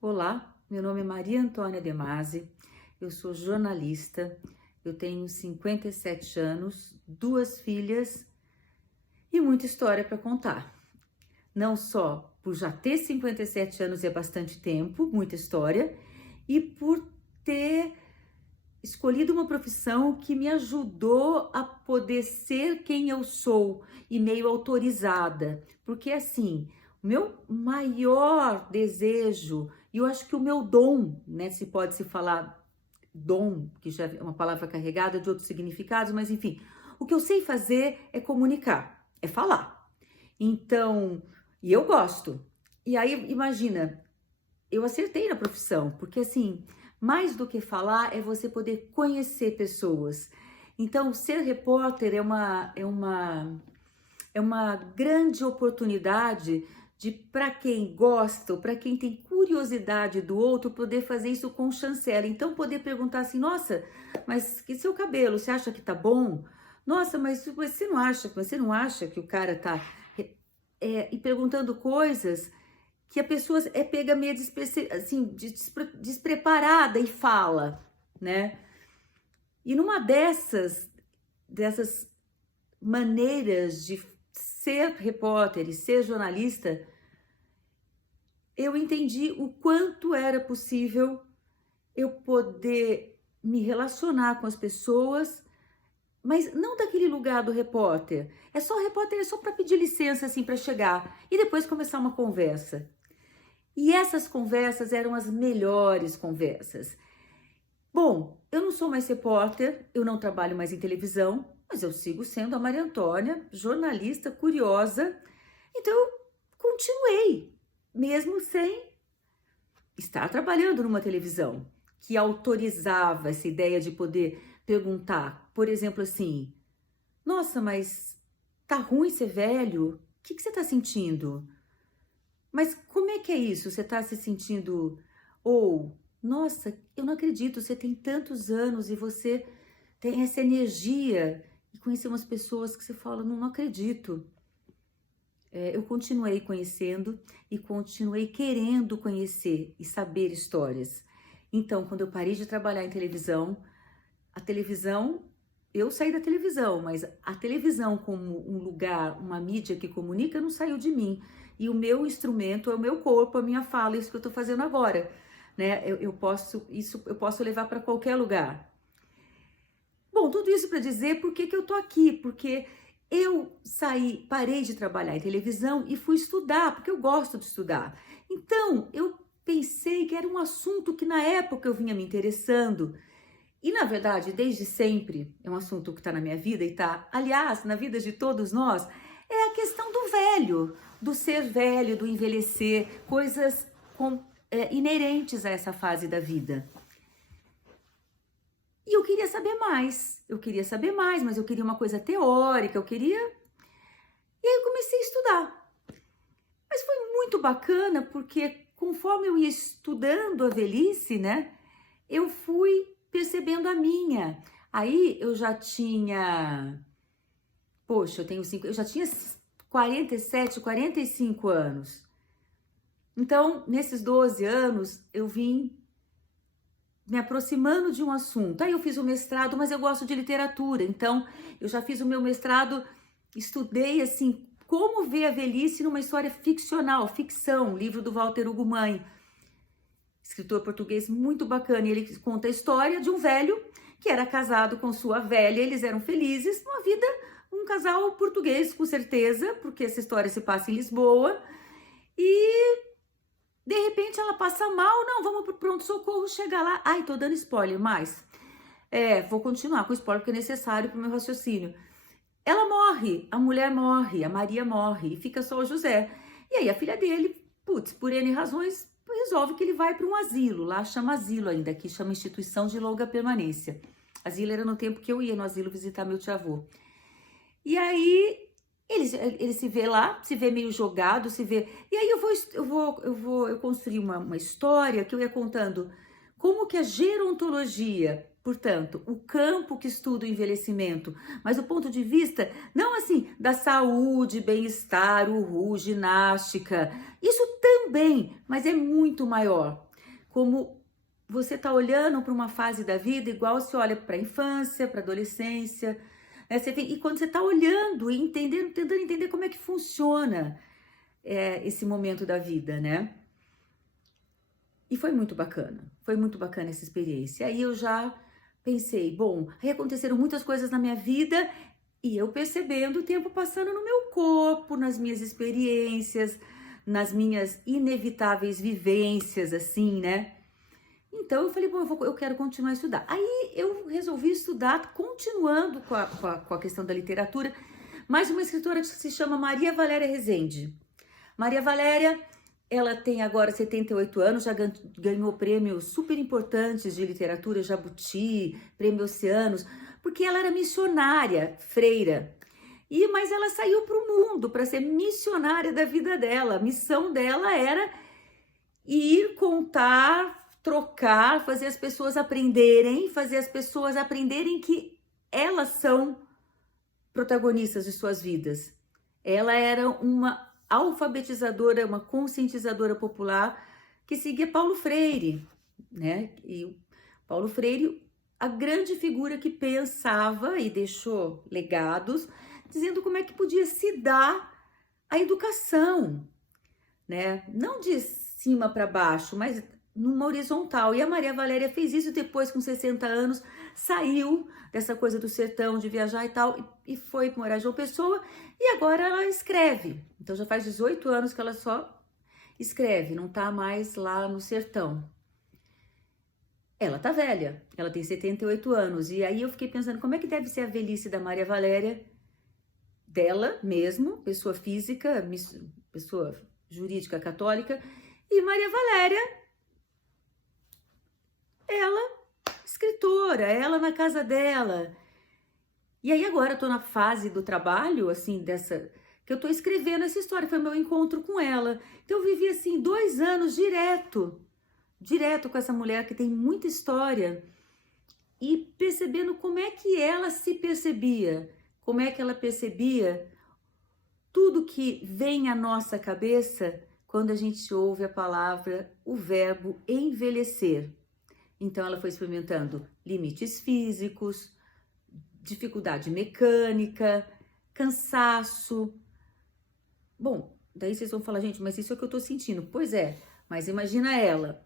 Olá, meu nome é Maria Antônia De Masi, eu sou jornalista, eu tenho 57 anos, duas filhas e muita história para contar. Não só por já ter 57 anos é bastante tempo, muita história, e por ter escolhido uma profissão que me ajudou a poder ser quem eu sou e meio autorizada, porque assim, o meu maior desejo, e eu acho que o meu dom, né, se pode se falar dom, que já é uma palavra carregada de outros significados, mas enfim, o que eu sei fazer é comunicar, é falar. Então, e eu gosto. E aí, imagina, eu acertei na profissão, porque assim, mais do que falar é você poder conhecer pessoas. Então, ser repórter é uma grande oportunidade de, para quem gosta, ou para quem tem curiosidade do outro, poder fazer isso com chancela. Então, poder perguntar assim: nossa, mas que seu cabelo, você acha que tá bom? Nossa, mas você não acha que o cara tá. E perguntando coisas que a pessoa é pega meio assim, despreparada e fala, né? E numa dessas maneiras de ser repórter e ser jornalista, eu entendi o quanto era possível eu poder me relacionar com as pessoas, mas não daquele lugar do repórter. Repórter é só para pedir licença assim para chegar e depois começar uma conversa. E essas conversas eram as melhores conversas. Bom, eu não sou mais repórter, eu não trabalho mais em televisão, mas eu sigo sendo a Maria Antônia, jornalista curiosa. Então eu continuei, mesmo sem estar trabalhando numa televisão que autorizava essa ideia de poder perguntar, por exemplo, assim: nossa, mas tá ruim ser velho? O que você tá sentindo? Mas como é que é isso? Você está se sentindo. Ou, nossa, eu não acredito, você tem tantos anos e você tem essa energia. E conhecer umas pessoas que você fala: não, não acredito. Eu continuei conhecendo e continuei querendo conhecer e saber histórias. Então, quando eu parei de trabalhar em televisão, a televisão, eu saí da televisão, mas a televisão como um lugar, uma mídia que comunica, não saiu de mim. E o meu instrumento é o meu corpo, a minha fala, isso que eu estou fazendo agora, né? Eu posso levar para qualquer lugar. Bom, tudo isso para dizer por que eu tô aqui, porque eu parei de trabalhar em televisão e fui estudar, porque eu gosto de estudar. Então, eu pensei que era um assunto que na época eu vinha me interessando. E na verdade, desde sempre, é um assunto que está na minha vida e está, aliás, na vida de todos nós, é a questão do velho, do ser velho, do envelhecer, coisas inerentes a essa fase da vida. E eu queria saber mais, mas eu queria uma coisa teórica, E aí eu comecei a estudar. Mas foi muito bacana porque conforme eu ia estudando a velhice, né, eu fui percebendo a minha. Aí eu já tinha, poxa, eu já tinha 47, 45 anos. Então, nesses 12 anos, eu vim me aproximando de um assunto. Aí eu fiz o mestrado, mas eu gosto de literatura. Então, eu já fiz o meu mestrado, estudei assim, como ver a velhice numa história ficcional, ficção, livro do Walter Ugumãe, escritor português muito bacana. E ele conta a história de um velho que era casado com sua velha, eles eram felizes, uma vida, um casal português, com certeza, porque essa história se passa em Lisboa, e de repente ela passa mal, não, vamos pro pronto-socorro, chega lá, ai, tô dando spoiler, mas, vou continuar com spoiler porque é necessário pro meu raciocínio. Ela morre, a mulher morre, a Maria morre, e fica só o José. E aí a filha dele, putz, por N razões, resolve que ele vai para um asilo, lá chama asilo ainda, aqui chama instituição de longa permanência. Asilo era no tempo que eu ia no asilo visitar meu tio-avô. E aí ele se vê lá, se vê meio jogado, se vê. E aí eu construí uma história que eu ia contando como que a gerontologia, portanto, o campo que estuda o envelhecimento, mas do ponto de vista, não assim, da saúde, bem-estar, ginástica, isso também, mas é muito maior. como você está olhando para uma fase da vida igual você olha para a infância, para a adolescência, né? E quando você está olhando e entendendo, tentando entender como é que funciona esse momento da vida, né? E foi muito bacana essa experiência. Aí eu já pensei, bom, aí aconteceram muitas coisas na minha vida e eu percebendo o tempo passando no meu corpo, nas minhas experiências, nas minhas inevitáveis vivências, assim, né? Então eu falei, bom, eu quero continuar a estudar. Aí eu resolvi estudar, continuando com a questão da literatura, mais uma escritora que se chama Maria Valéria Rezende. Maria Valéria, ela tem agora 78 anos, já ganhou prêmios super importantes de literatura, Jabuti, Prêmio Oceanos, porque ela era missionária, freira. Mas ela saiu para o mundo para ser missionária da vida dela. A missão dela era ir contar, trocar, fazer as pessoas aprenderem que elas são protagonistas de suas vidas. Ela era uma alfabetizadora, uma conscientizadora popular que seguia Paulo Freire, né? E Paulo Freire, a grande figura que pensava e deixou legados, dizendo como é que podia se dar a educação, né? Não de cima para baixo, mas numa horizontal. E a Maria Valéria fez isso depois, com 60 anos, saiu dessa coisa do sertão, de viajar e tal, e foi morar em João Pessoa, e agora ela escreve. Então já faz 18 anos que ela só escreve, não tá mais lá no sertão. Ela tá velha, ela tem 78 anos, e aí eu fiquei pensando, como é que deve ser a velhice da Maria Valéria, dela mesmo, pessoa física, pessoa jurídica católica, e Maria Valéria, ela escritora, ela na casa dela. E aí agora eu tô na fase do trabalho, assim, que eu tô escrevendo essa história, foi meu encontro com ela. Então eu vivi, assim, 2 anos direto com essa mulher que tem muita história e percebendo como é que ela se percebia, como é que ela percebia tudo que vem à nossa cabeça quando a gente ouve a palavra, o verbo envelhecer. Então ela foi experimentando limites físicos, dificuldade mecânica, cansaço. Bom, daí vocês vão falar, gente, mas isso é o que eu tô sentindo. Pois é, mas imagina ela,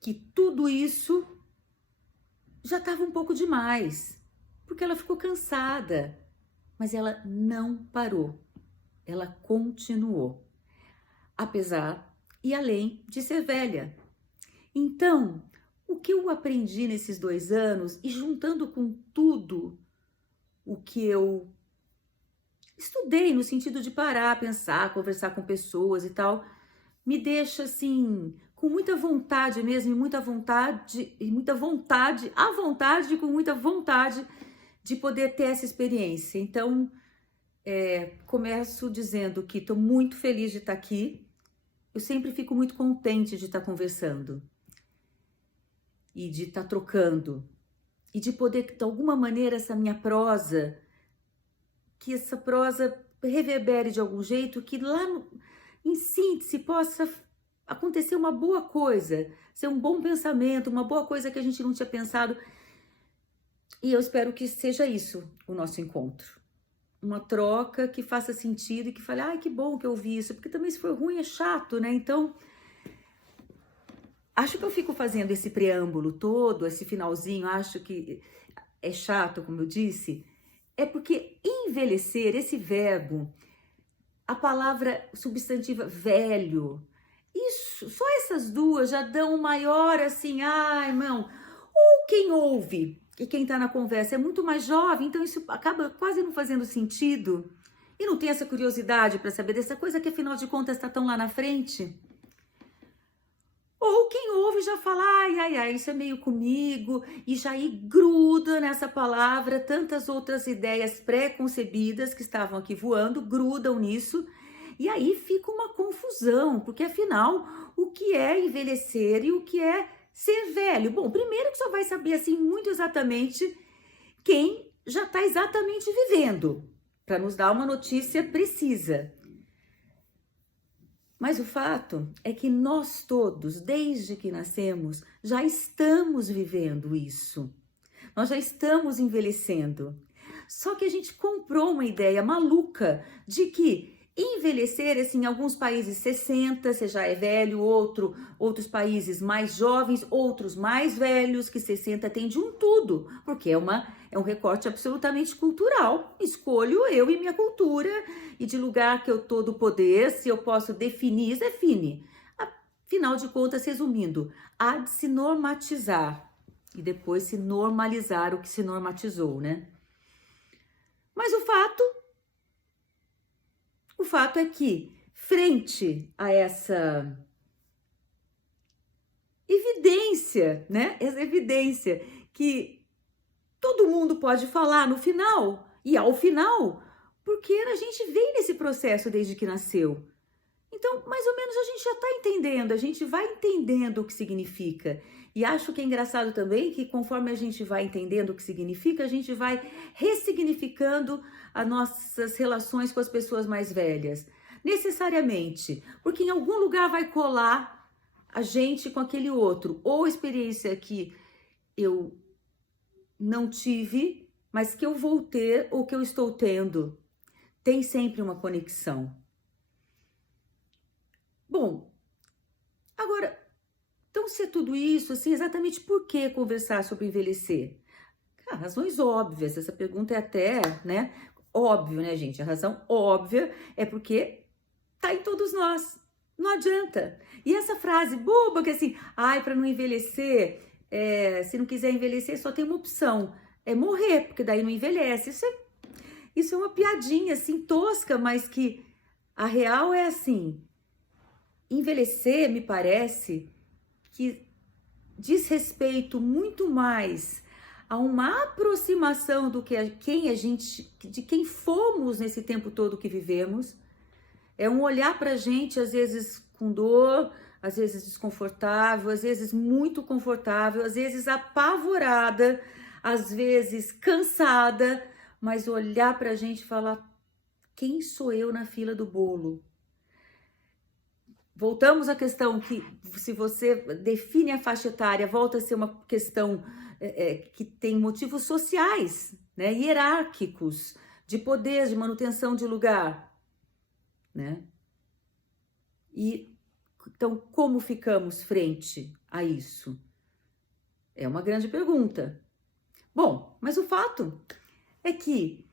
que tudo isso já estava um pouco demais, porque ela ficou cansada, mas ela não parou, ela continuou, apesar e além de ser velha. Então, o que eu aprendi nesses 2 anos e juntando com tudo o que eu estudei no sentido de parar, pensar, conversar com pessoas e tal, me deixa assim com muita vontade mesmo, com muita vontade de poder ter essa experiência. Então, começo dizendo que estou muito feliz de estar aqui. Eu sempre fico muito contente de estar conversando e de estar trocando e de poder, de alguma maneira, que essa prosa reverbere de algum jeito, que lá em síntese possa acontecer uma boa coisa, ser um bom pensamento, uma boa coisa que a gente não tinha pensado. E eu espero que seja isso o nosso encontro. Uma troca que faça sentido e que fale, ai, que bom que eu ouvi isso, porque também se for ruim é chato, né? Então, acho que eu fico fazendo esse preâmbulo todo, esse finalzinho, acho que é chato, como eu disse, é porque envelhecer, esse verbo, a palavra substantiva velho, isso, só essas duas já dão um maior assim, ai, irmão, ou quem ouve e quem tá na conversa é muito mais jovem, então isso acaba quase não fazendo sentido e não tem essa curiosidade para saber dessa coisa que afinal de contas está tão lá na frente. Ou quem ouve já fala, ai, isso é meio comigo, e já aí gruda nessa palavra tantas outras ideias pré-concebidas que estavam aqui voando, grudam nisso, e aí fica uma confusão, porque afinal, o que é envelhecer e o que é ser velho? Bom, primeiro que só vai saber assim muito exatamente quem já está exatamente vivendo, para nos dar uma notícia precisa. Mas o fato é que nós todos, desde que nascemos, já estamos vivendo isso. Nós já estamos envelhecendo. Só que a gente comprou uma ideia maluca de que envelhecer, assim, em alguns países 60, você já é velho, outros países mais jovens, outros mais velhos, que 60 tem de um tudo, porque é um recorte absolutamente cultural. Escolho eu e minha cultura, e de lugar que eu tô do poder, se eu posso definir, define. Afinal de contas, resumindo, há de se normatizar e depois se normalizar o que se normatizou, né? Mas o fato é que, frente a essa evidência, né? Essa evidência que todo mundo pode falar no final e ao final, porque a gente vem nesse processo desde que nasceu. Então, mais ou menos a gente já está entendendo, a gente vai entendendo o que significa. E acho que é engraçado também que conforme a gente vai entendendo o que significa, a gente vai ressignificando as nossas relações com as pessoas mais velhas. Necessariamente, porque em algum lugar vai colar a gente com aquele outro, ou experiência que eu não tive, mas que eu vou ter ou que eu estou tendo. Tem sempre uma conexão. Bom, agora, então se é tudo isso, assim, exatamente por que conversar sobre envelhecer? Razões óbvias, essa pergunta é até, né, óbvio, né, gente? A razão óbvia é porque tá em todos nós, não adianta. E essa frase boba que assim, ai, para não envelhecer, se não quiser envelhecer, só tem uma opção, é morrer, porque daí não envelhece. Isso é uma piadinha, assim, tosca, mas que a real é assim, envelhecer, me parece, que diz respeito muito mais a uma aproximação do que quem a gente, de quem fomos nesse tempo todo que vivemos. É um olhar para a gente, às vezes com dor, às vezes desconfortável, às vezes muito confortável, às vezes apavorada, às vezes cansada, mas olhar para a gente e falar: quem sou eu na fila do bolo? Voltamos à questão que, se você define a faixa etária, volta a ser uma questão que tem motivos sociais, né, hierárquicos, de poder, de manutenção de lugar, né? E então, como ficamos frente a isso? É uma grande pergunta. Bom, mas o fato é que